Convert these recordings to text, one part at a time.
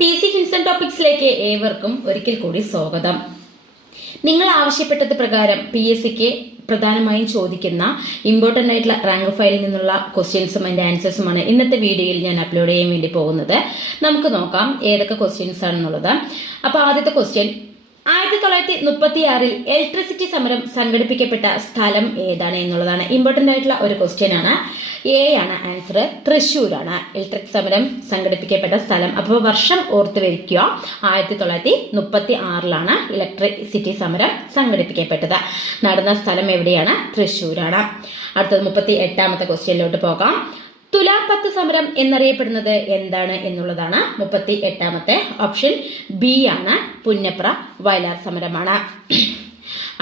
P C ഹിൻസൺ ടോപ്പിക്സിലേക്ക് ഏവർക്കും ഒരിക്കൽ കൂടി സ്വാഗതം. നിങ്ങൾ ആവശ്യപ്പെട്ടത് പ്രകാരം പി എസ് സിക്ക് പ്രധാനമായും ചോദിക്കുന്ന ഇമ്പോർട്ടന്റ് ആയിട്ടുള്ള റാങ്ക് ഫയലിൽ നിന്നുള്ള ക്വസ്റ്റ്യൻസും അതിന്റെ ആൻസേഴ്സുമാണ് ഇന്നത്തെ വീഡിയോയിൽ ഞാൻ അപ്ലോഡ് ചെയ്യാൻ വേണ്ടി പോകുന്നത്. നമുക്ക് നോക്കാം ഏതൊക്കെ ക്വസ്റ്റ്യൻസ് ആണെന്നുള്ളത്. അപ്പോൾ ആദ്യത്തെ ക്വസ്റ്റ്യൻ ആയിരത്തി തൊള്ളായിരത്തി മുപ്പത്തി ആറിൽ ഇലക്ട്രിസിറ്റി സമരം സംഘടിപ്പിക്കപ്പെട്ട സ്ഥലം ഏതാണ് എന്നുള്ളതാണ് ഇമ്പോർട്ടന്റ് ആയിട്ടുള്ള ഒരു ക്വസ്റ്റ്യൻ ആണ്. എ ആണ് ആൻസർ തൃശ്ശൂരാണ് ഇലക്ട്രിക് സമരം സംഘടിപ്പിക്കപ്പെട്ട സ്ഥലം. അപ്പോൾ വർഷം ഓർത്ത് വയ്ക്കുക. ആയിരത്തി തൊള്ളായിരത്തി മുപ്പത്തി ആറിലാണ് ഇലക്ട്രിസിറ്റി സമരം സംഘടിപ്പിക്കപ്പെട്ടത്. നടന്ന സ്ഥലം എവിടെയാണ്? തൃശ്ശൂരാണ്. അടുത്തത് മുപ്പത്തി എട്ടാമത്തെ ക്വസ്റ്റ്യനിലോട്ട് പോകാം. തുലാപ്പത്ത് സമരം എന്നറിയപ്പെടുന്നത് എന്താണ് എന്നുള്ളതാണ് മുപ്പത്തി എട്ടാമത്തെ ഓപ്ഷൻ. ബി ആണ് പുന്നപ്ര വയലാർ സമരമാണ്.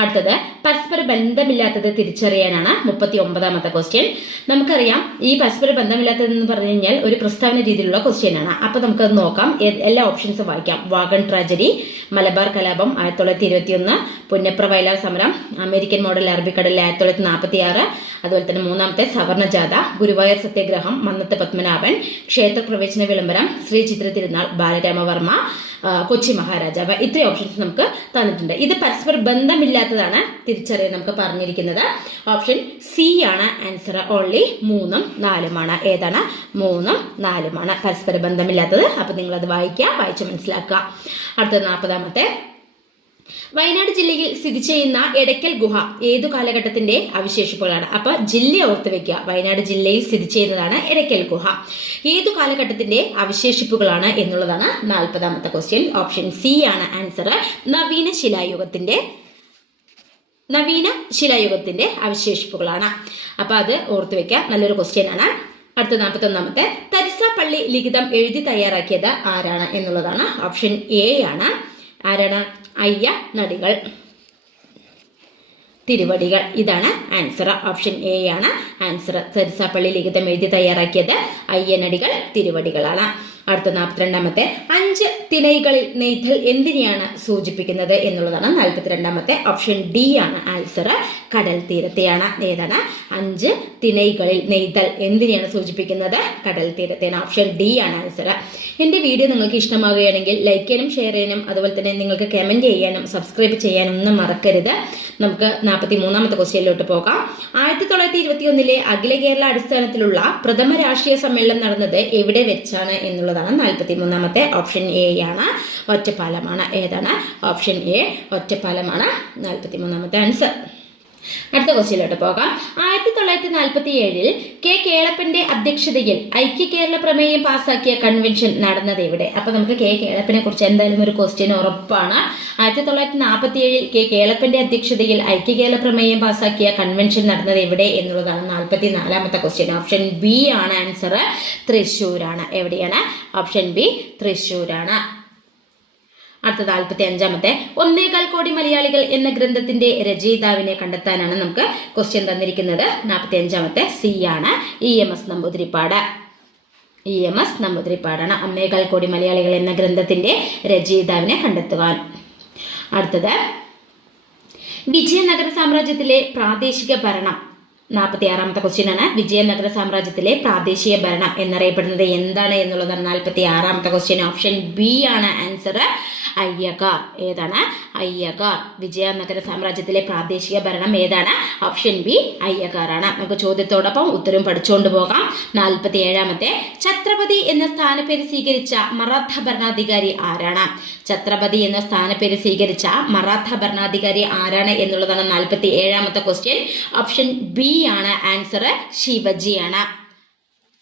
അടുത്തത് പരസ്പര ബന്ധമില്ലാത്തത് തിരിച്ചറിയാനാണ് മുപ്പത്തി ഒമ്പതാമത്തെ ക്വസ്റ്റ്യൻ നമുക്കറിയാം ഈ പരസ്പര ബന്ധമില്ലാത്തത് എന്ന് പറഞ്ഞു കഴിഞ്ഞാൽ ഒരു പ്രസ്താവന രീതിയിലുള്ള ക്വസ്റ്റ്യൻ ആണ്. അപ്പൊ നമുക്കത് നോക്കാം. എല്ലാ ഓപ്ഷൻസും വായിക്കാം. വാഗൺ ട്രാജഡി മലബാർ കലാപം ആയിരത്തി തൊള്ളായിരത്തി ഇരുപത്തി ഒന്ന് പുന്നപ്ര വയലാർ സമരം അമേരിക്കൻ മോഡൽ അറബിക്കടലിൽ ആയിരത്തി തൊള്ളായിരത്തി നാൽപ്പത്തി ആറ് അതുപോലെ തന്നെ മൂന്നാമത്തെ സവർണ ജാഥ ഗുരുവായൂർ സത്യാഗ്രഹം മന്നത്തെ പത്മനാഭൻ ക്ഷേത്ര പ്രവേശന വിളംബരം ശ്രീ ചിത്ര തിരുനാൾ ബാലരാമവർമ്മ കൊച്ചി മഹാരാജാവ് ഇത്രയും ഓപ്ഷൻസ് നമുക്ക് തന്നിട്ടുണ്ട്. ഇത് പരസ്പര ബന്ധമില്ലാത്തതാണ് തിരിച്ചറിയാൻ നമുക്ക് പറഞ്ഞിരിക്കുന്നത്. ഓപ്ഷൻ സി ആണ് ആൻസർ ഓൺലി മൂന്നും നാലുമാണ് ഏതാണ്? മൂന്നും നാലുമാണ് പരസ്പര ബന്ധമില്ലാത്തത്. അപ്പൊ നിങ്ങൾ അത് വായിക്കുക വായിച്ച് മനസ്സിലാക്കുക. അടുത്തത് നാൽപ്പതാമത്തെ. വയനാട് ജില്ലയിൽ സ്ഥിതി ചെയ്യുന്ന എടയ്ക്കൽ ഗുഹ ഏതു കാലഘട്ടത്തിന്റെ അവശേഷിപ്പുകളാണ് അപ്പൊ ജില്ല ഓർത്ത് വെക്കുക. വയനാട് ജില്ലയിൽ സ്ഥിതി ചെയ്യുന്നതാണ് എടയ്ക്കൽ ഗുഹ. ഏതു കാലഘട്ടത്തിന്റെ അവശേഷിപ്പുകളാണ് എന്നുള്ളതാണ് നാൽപ്പതാമത്തെ ക്വസ്റ്റ്യൻ ഓപ്ഷൻ സി ആണ് ആൻസർ നവീന ശിലായുഗത്തിന്റെ നവീന ശിലായുഗത്തിന്റെ അവശേഷിപ്പുകളാണ്. അപ്പൊ അത് ഓർത്ത് വെക്കുക. നല്ലൊരു ക്വസ്റ്റ്യൻ ആണ്. അടുത്ത നാൽപ്പത്തൊന്നാമത്തെ. തരിസ പള്ളി ലിഖിതം എഴുതി തയ്യാറാക്കിയത് ആരാണ് എന്നുള്ളതാണ്. ഓപ്ഷൻ എ ആണ്. ആരാണ്? അയ്യ നടികൾ. തിരുവടികൾ. ഇതാണ് ആൻസർ. ഓപ്ഷൻ എ ആണ് ആൻസർ. സരിസാപ്പള്ളി ലിഖിതം എഴുതി തയ്യാറാക്കിയത് അയ്യനടികൾ തിരുവടികളാണ്. അടുത്ത നാൽപ്പത്തിരണ്ടാമത്തെ അഞ്ച് തിണൈകളിൽ നെയ്തൽ എന്തിനെയാണ് സൂചിപ്പിക്കുന്നത് എന്നുള്ളതാണ് നാൽപ്പത്തിരണ്ടാമത്തെ ഓപ്ഷൻ ഡി ആണ് ആൻസർ കടൽ തീരത്തെയാണ്. ഏതാണ് അഞ്ച് തിനൈകളിൽ നെയ്തൽ എന്തിനെയാണ് സൂചിപ്പിക്കുന്നത്? കടൽ തീരത്തെയാണ്. ഓപ്ഷൻ ഡി ആണ് ആൻസർ എന്റെ വീഡിയോ നിങ്ങൾക്ക് ഇഷ്ടമാകുകയാണെങ്കിൽ ലൈക്ക് ചെയ്യാനും ഷെയർ ചെയ്യാനും അതുപോലെ തന്നെ നിങ്ങൾക്ക് കമന്റ് ചെയ്യാനും സബ്സ്ക്രൈബ് ചെയ്യാനും ഒന്നും മറക്കരുത്. നമുക്ക് നാൽപ്പത്തി മൂന്നാമത്തെ ക്വസ്റ്റ്യനിലോട്ട് പോകാം. ആയിരത്തി തൊള്ളായിരത്തി ഇരുപത്തി ഒന്നിലെ അഖില കേരള അടിസ്ഥാനത്തിലുള്ള പ്രഥമ രാഷ്ട്രീയ സമ്മേളനം നടന്നത് എവിടെ വെച്ചാണ് എന്നുള്ളതാണ് നാൽപ്പത്തി മൂന്നാമത്തെ ഓപ്ഷൻ എ ആണ് ഒറ്റപ്പാലമാണ്. ഏതാണ്? ഓപ്ഷൻ എ ഒറ്റപ്പാലമാണ്. നാൽപ്പത്തി മൂന്നാമത്തെ ആൻസർ അടുത്ത ക്വസ്റ്റ്യനിലോട്ട് പോകാം. ആയിരത്തി തൊള്ളായിരത്തി നാൽപ്പത്തി ഏഴിൽ കെ കേളപ്പന്റെ അധ്യക്ഷതയിൽ ഐക്യ കേരള പ്രമേയം പാസാക്കിയ കൺവെൻഷൻ നടന്നത് എവിടെ? അപ്പൊ നമുക്ക് കെ കേളപ്പനെ കുറിച്ച് എന്തായാലും ഒരു ക്വസ്റ്റ്യൻ ഉറപ്പാണ്. ആയിരത്തി തൊള്ളായിരത്തി നാൽപ്പത്തി ഏഴിൽ കെ കേളപ്പന്റെ അധ്യക്ഷതയിൽ ഐക്യ കേരള പ്രമേയം പാസാക്കിയ കൺവെൻഷൻ നടന്നത് എവിടെ എന്നുള്ളതാണ് നാൽപ്പത്തി നാലാമത്തെ ക്വസ്റ്റ്യൻ ഓപ്ഷൻ ബി ആണ് ആൻസർ തൃശ്ശൂരാണ്. എവിടെയാണ്? ഓപ്ഷൻ ബി തൃശ്ശൂരാണ്. അടുത്ത നാൽപ്പത്തി അഞ്ചാമത്തെ ഒന്നേകാൽ കോടി മലയാളികൾ എന്ന ഗ്രന്ഥത്തിന്റെ രചയിതാവിനെ കണ്ടെത്താനാണ് നമുക്ക് ക്വസ്റ്റ്യൻ തന്നിരിക്കുന്നത്. നാൽപ്പത്തി അഞ്ചാമത്തെ സി ആണ്. E M S Namboodiripad. E M S നമ്പൂതിരിപ്പാടാണ്. ഒന്നേകാൽ കോടി മലയാളികൾ എന്ന ഗ്രന്ഥത്തിന്റെ രചയിതാവിനെ കണ്ടെത്തുവാൻ. അടുത്തത് വിജയനഗര സാമ്രാജ്യത്തിലെ പ്രാദേശിക ഭരണം. നാൽപ്പത്തി ആറാമത്തെ ക്വസ്റ്റ്യൻ ആണ്. വിജയനഗര സാമ്രാജ്യത്തിലെ പ്രാദേശിക ഭരണം എന്നറിയപ്പെടുന്നത് എന്താണ് എന്നുള്ളതാണ് നാൽപ്പത്തി ആറാമത്തെ ക്വസ്റ്റ്യൻ ഓപ്ഷൻ ബി ആണ് ആൻസർ അയ്യകാർ ഏതാണ്? അയ്യകാർ വിജയനഗര സാമ്രാജ്യത്തിലെ പ്രാദേശിക ഭരണം ഏതാണ്? ഓപ്ഷൻ ബി അയ്യകാർ ആണ്. നമുക്ക് ചോദ്യത്തോടൊപ്പം ഉത്തരം പഠിച്ചുകൊണ്ട് പോകാം. നാൽപ്പത്തി ഏഴാമത്തെ ഛത്രപതി എന്ന സ്ഥാനപ്പേര് സ്വീകരിച്ച മറാത്ത ഭരണാധികാരി ആരാണ്? ഛത്രപതി എന്ന സ്ഥാനപ്പേര് സ്വീകരിച്ച മറാത്ത ഭരണാധികാരി ആരാണ് എന്നുള്ളതാണ് നാൽപ്പത്തി ഏഴാമത്തെ ക്വസ്റ്റ്യൻ ഓപ്ഷൻ ബി ആണ് ആൻസർ ശിവജിയാണ്.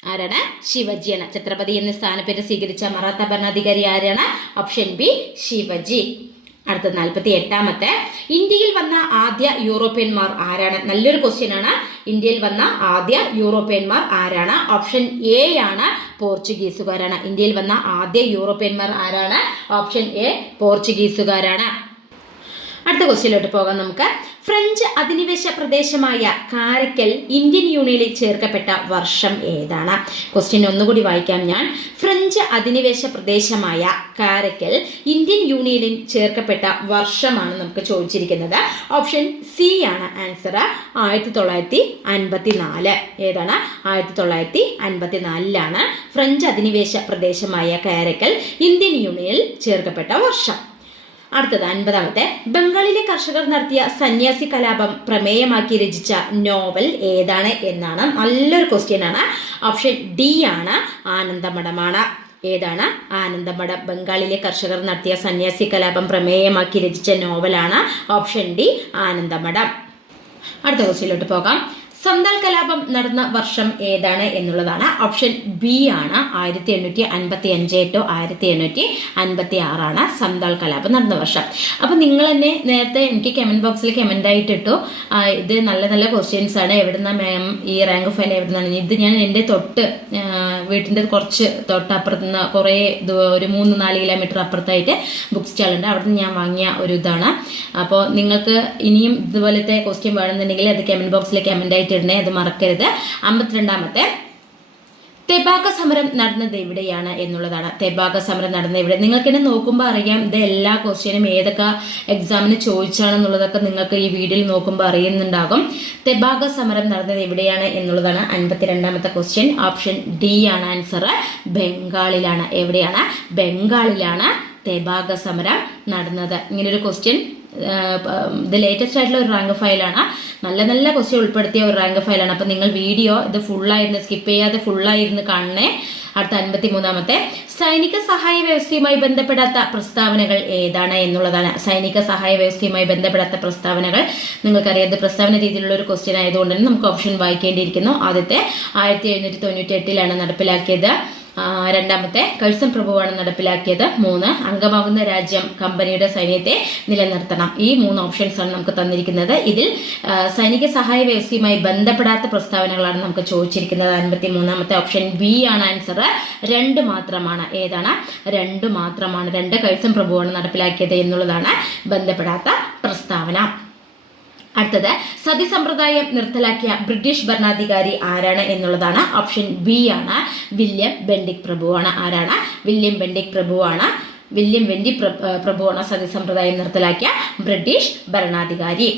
ആരാണ്? ശിവജിയാണ്. ഛത്രപതി എന്ന സ്ഥാനപ്പേര് സ്വീകരിച്ച മറാത്ത ഭരണാധികാരി ആരാണ്? Option B Shivaji. അടുത്ത നാൽപ്പത്തി എട്ടാമത്തെ ഇന്ത്യയിൽ വന്ന ആദ്യ യൂറോപ്യന്മാർ ആരാണ്? നല്ലൊരു ക്വസ്റ്റ്യൻ ആണ്. ഇന്ത്യയിൽ വന്ന ആദ്യ യൂറോപ്യന്മാർ ആരാണ്? ഓപ്ഷൻ എ ആണ് പോർച്ചുഗീസുകാരാണ്. ഇന്ത്യയിൽ വന്ന ആദ്യ യൂറോപ്യന്മാർ ആരാണ്? ഓപ്ഷൻ എ പോർച്ചുഗീസുകാരാണ്. അടുത്ത ക്വസ്റ്റ്യനിലോട്ട് പോകാം നമുക്ക്. ഫ്രഞ്ച് അധിനിവേശ പ്രദേശമായ കാരക്കൽ ഇന്ത്യൻ യൂണിയനിൽ ചേർക്കപ്പെട്ട വർഷം ഏതാണ്? ക്വസ്റ്റ്യൻ ഒന്നുകൂടി വായിക്കാം ഞാൻ. ഫ്രഞ്ച് അധിനിവേശ പ്രദേശമായ കാരക്കൽ ഇന്ത്യൻ യൂണിയനിൽ ചേർക്കപ്പെട്ട വർഷമാണ് നമുക്ക് ചോദിച്ചിരിക്കുന്നത്. ഓപ്ഷൻ സി ആണ് ആൻസർ. ആയിരത്തി തൊള്ളായിരത്തി അൻപത്തി നാല് ഏതാണ്? ആയിരത്തി തൊള്ളായിരത്തി അൻപത്തി നാലിലാണ് ഫ്രഞ്ച് അധിനിവേശ പ്രദേശമായ കാരക്കൽ ഇന്ത്യൻ യൂണിയനിൽ ചേർക്കപ്പെട്ട വർഷം. അടുത്തത് അൻപതാമത്തെ. ബംഗാളിലെ കർഷകർ നടത്തിയ സന്യാസി കലാപം പ്രമേയമാക്കി രചിച്ച നോവൽ ഏതാണ് എന്നാണ്. നല്ലൊരു ക്വസ്റ്റ്യൻ ആണ്. ഓപ്ഷൻ ഡി ആണ്. ആനന്ദമഠമാണ്. ഏതാണ്? ആനന്ദമഠം. ബംഗാളിലെ കർഷകർ നടത്തിയ സന്യാസി കലാപം പ്രമേയമാക്കി രചിച്ച നോവലാണ്. Option D Anandamath. അടുത്ത ക്വസ്റ്റ്യനിലോട്ട് പോകാം. സന്താൽ കലാപം നടന്ന വർഷം ഏതാണ് എന്നുള്ളതാണ്. ഓപ്ഷൻ ബി ആണ്. ആയിരത്തി എണ്ണൂറ്റി അൻപത്തി അഞ്ച് ടു ആയിരത്തി എണ്ണൂറ്റി അൻപത്തി ആറാണ് സന്താൽ കലാപം നടന്ന വർഷം. അപ്പൊ നിങ്ങൾ തന്നെ നേരത്തെ എനിക്ക് കമന്റ് ബോക്സിൽ കമന്റ് ആയിട്ട് ഇട്ടു ഇത് നല്ല നല്ല ക്വസ്റ്റ്യൻസ് ആണ്. എവിടുന്ന മാം ഈ റാങ്ക് ഫയൽ എവിടുന്നാണ്? ഇത് ഞാൻ എന്റെ തൊട്ട് വീട്ടിന്റെ കുറച്ച് തൊട്ടപ്പുറത്ത് നിന്ന് കുറേ ഒരു മൂന്ന് നാല് കിലോമീറ്റർ അപ്പുറത്തായിട്ട് ബുക്ക് സ്റ്റാൾ ഉണ്ട്. അവിടെ നിന്ന് ഞാൻ വാങ്ങിയ ഒരു ഇതാണ്. അപ്പോൾ നിങ്ങൾക്ക് ഇനിയും ഇതുപോലത്തെ ക്വസ്റ്റ്യൻ വേണമെന്നുണ്ടെങ്കിൽ അത് കമന്റ് ബോക്സിൽ കമന്റ് ആയിട്ട് ഇടണേ അത് മറക്കരുത്. അമ്പത്തിരണ്ടാമത്തെ തെബാക സമരം നടന്നത് എവിടെയാണ് എന്നുള്ളതാണ്. തെബാക സമരം നടന്നത് എവിടെ? നിങ്ങൾക്ക് എന്നെ നോക്കുമ്പോൾ അറിയാം ഇത് എല്ലാ ക്വസ്റ്റ്യനും ഏതൊക്കെ എക്സാമിന് ചോദിച്ചാണെന്നുള്ളതൊക്കെ നിങ്ങൾക്ക് ഈ വീഡിയോയിൽ നോക്കുമ്പോൾ അറിയുന്നുണ്ടാകും. തെബാക സമരം നടന്നത് എവിടെയാണ് എന്നുള്ളതാണ് അൻപത്തിരണ്ടാമത്തെ ക്വസ്റ്റ്യൻ ഓപ്ഷൻ ഡി ആണ് ആൻസർ ബംഗാളിലാണ്. എവിടെയാണ്? ബംഗാളിലാണ് തെബാക സമരം നടന്നത്. ഇങ്ങനൊരു ക്വസ്റ്റ്യൻ ഇത് ലേറ്റസ്റ്റ് ആയിട്ടുള്ള ഒരു റാങ്ക് ഫയലാണ്. നല്ല നല്ല ക്വസ്റ്റ്യൻ ഉൾപ്പെടുത്തിയ ഒരു റാങ്ക് ഫയലാണ്. അപ്പം നിങ്ങൾ വീഡിയോ ഇത് ഫുള്ളായിരുന്നു സ്കിപ്പ് ചെയ്യാതെ ഫുള്ളായിരുന്നു കാണണേ. അടുത്ത അൻപത്തി മൂന്നാമത്തെ സൈനിക സഹായ വ്യവസ്ഥയുമായി ബന്ധപ്പെടാത്ത പ്രസ്താവനകൾ ഏതാണ് എന്നുള്ളതാണ്. സൈനിക സഹായ വ്യവസ്ഥയുമായി ബന്ധപ്പെടാത്ത പ്രസ്താവനകൾ. നിങ്ങൾക്കറിയാം ഇത് പ്രസ്താവന രീതിയിലുള്ള ഒരു ക്വസ്റ്റ്യൻ ആയതുകൊണ്ട് തന്നെ നമുക്ക് ഓപ്ഷൻ വായിക്കേണ്ടിയിരിക്കുന്നു. ആദ്യത്തെ ആയിരത്തി എഴുന്നൂറ്റി തൊണ്ണൂറ്റി എട്ടിലാണ് നടപ്പിലാക്കിയത്. രണ്ടാമത്തെ കഴ്സൺ പ്രഭുവാണ് നടപ്പിലാക്കിയത്. മൂന്ന് അംഗമാകുന്ന രാജ്യം കമ്പനിയുടെ സൈന്യത്തെ നിലനിർത്തണം. ഈ മൂന്ന് ഓപ്ഷൻസ് ആണ് നമുക്ക് തന്നിരിക്കുന്നത്. ഇതിൽ സൈനിക സഹായ വ്യവസ്ഥയുമായി ബന്ധപ്പെടാത്ത പ്രസ്താവനകളാണ് നമുക്ക് ചോദിച്ചിരിക്കുന്നത്. അൻപത്തി മൂന്നാമത്തെ ഓപ്ഷൻ ബി ആണ് ആൻസർ രണ്ട് മാത്രമാണ്. ഏതാണ്? രണ്ട് മാത്രമാണ്. രണ്ട് കഴ്സൺ പ്രഭുവാണ് നടപ്പിലാക്കിയത് എന്നുള്ളതാണ് ബന്ധപ്പെടാത്ത പ്രസ്താവന. അടുത്തത് സതി സമ്പ്രദായം നിർത്തലാക്കിയ ബ്രിട്ടീഷ് ഭരണാധികാരി ആരാണ് എന്നുള്ളതാണ് ഓപ്ഷൻ ബി ആണ്. വില്യം ബെൻഡിക് പ്രഭുവാണ്. ആരാണ്? വില്യം ബെൻഡിക് പ്രഭുവാണ്. വില്യം വെൻഡി പ്രഭുവാണ് സതി സമ്പ്രദായം നിർത്തലാക്കിയ ബ്രിട്ടീഷ് ഭരണാധികാരി.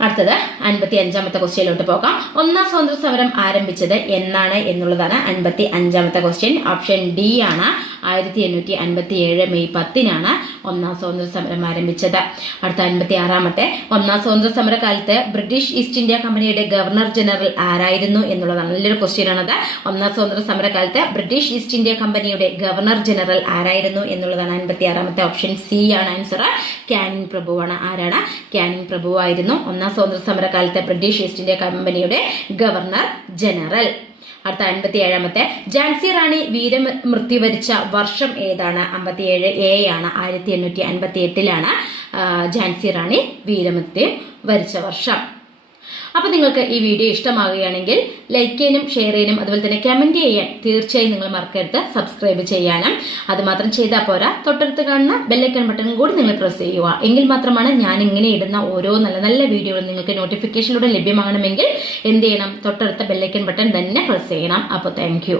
അടുത്തത് അൻപത്തി അഞ്ചാമത്തെ ക്വസ്റ്റ്യനിലോട്ട് പോകാം. ഒന്നാം സ്വാതന്ത്ര്യ സമരം ആരംഭിച്ചത് എന്നാണ് എന്നുള്ളതാണ് അൻപത്തി അഞ്ചാമത്തെ ക്വസ്റ്റ്യൻ ഓപ്ഷൻ ഡി ആണ്. ആയിരത്തി എണ്ണൂറ്റി അൻപത്തി ഏഴ് മെയ് പത്തിനാണ് ഒന്നാം സ്വാതന്ത്ര്യ സമരം ആരംഭിച്ചത്. അടുത്ത അൻപത്തി ആറാമത്തെ ഒന്നാം സ്വാതന്ത്ര്യ സമര കാലത്ത് ബ്രിട്ടീഷ് ഈസ്റ്റ് ഇന്ത്യ കമ്പനിയുടെ ഗവർണർ ജനറൽ ആരായിരുന്നു എന്നുള്ളതാണ് നല്ലൊരു ക്വസ്റ്റ്യൻ ആണത്. ഒന്നാം സ്വാതന്ത്ര്യ സമര കാലത്ത് ബ്രിട്ടീഷ് ഈസ്റ്റ് ഇന്ത്യ കമ്പനിയുടെ ഗവർണർ ജനറൽ ആരായിരുന്നു എന്നുള്ളതാണ് അൻപത്തി ആറാമത്തെ ഓപ്ഷൻ സി ആണ് ആൻസർ ക്യാനിൻ പ്രഭുവാണ്. ആരാണ്? കാനിങ് പ്രഭുവായിരുന്നു. ഒന്നാം സ്വാതന്ത്ര്യ സമരകാലത്തെ ബ്രിട്ടീഷ് ഈസ്റ്റ് ഇന്ത്യ കമ്പനിയുടെ ഗവർണർ ജനറൽ. അടുത്ത അൻപത്തി ഏഴാമത്തെ ജാൻസി റാണി വീരമൃത്യു വരിച്ച വർഷം ഏതാണ്? അമ്പത്തിയേഴ് എ ആണ്. ആയിരത്തി എണ്ണൂറ്റി അൻപത്തി എട്ടിലാണ് ജാൻസി റാണി വീരമൃത്യു വരിച്ച വർഷം. അപ്പൊ നിങ്ങൾക്ക് ഈ വീഡിയോ ഇഷ്ടമാവുകയാണെങ്കിൽ ലൈക്ക് ചെയ്യാനും ഷെയർ ചെയ്യാനും അതുപോലെ തന്നെ കമന്റ് ചെയ്യാൻ തീർച്ചയായും നിങ്ങൾ മറക്കരുത്. സബ്സ്ക്രൈബ് ചെയ്യാനും. അതുമാത്രം ചെയ്താൽ പോരാ. തൊട്ടടുത്ത് കാണുന്ന ബെല്ലൈക്കൺ ബട്ടൺ കൂടി നിങ്ങൾ പ്രസ് ചെയ്യുക. എങ്കിൽ മാത്രമാണ് ഞാൻ ഇങ്ങനെ ഇടുന്ന ഓരോ നല്ല നല്ല വീഡിയോകളും നിങ്ങൾക്ക് നോട്ടിഫിക്കേഷനിലൂടെ ലഭ്യമാകണമെങ്കിൽ എന്ത് ചെയ്യണം? തൊട്ടടുത്ത ബെല്ലൈക്കൺ ബട്ടൺ തന്നെ പ്രസ് ചെയ്യണം. അപ്പോൾ താങ്ക്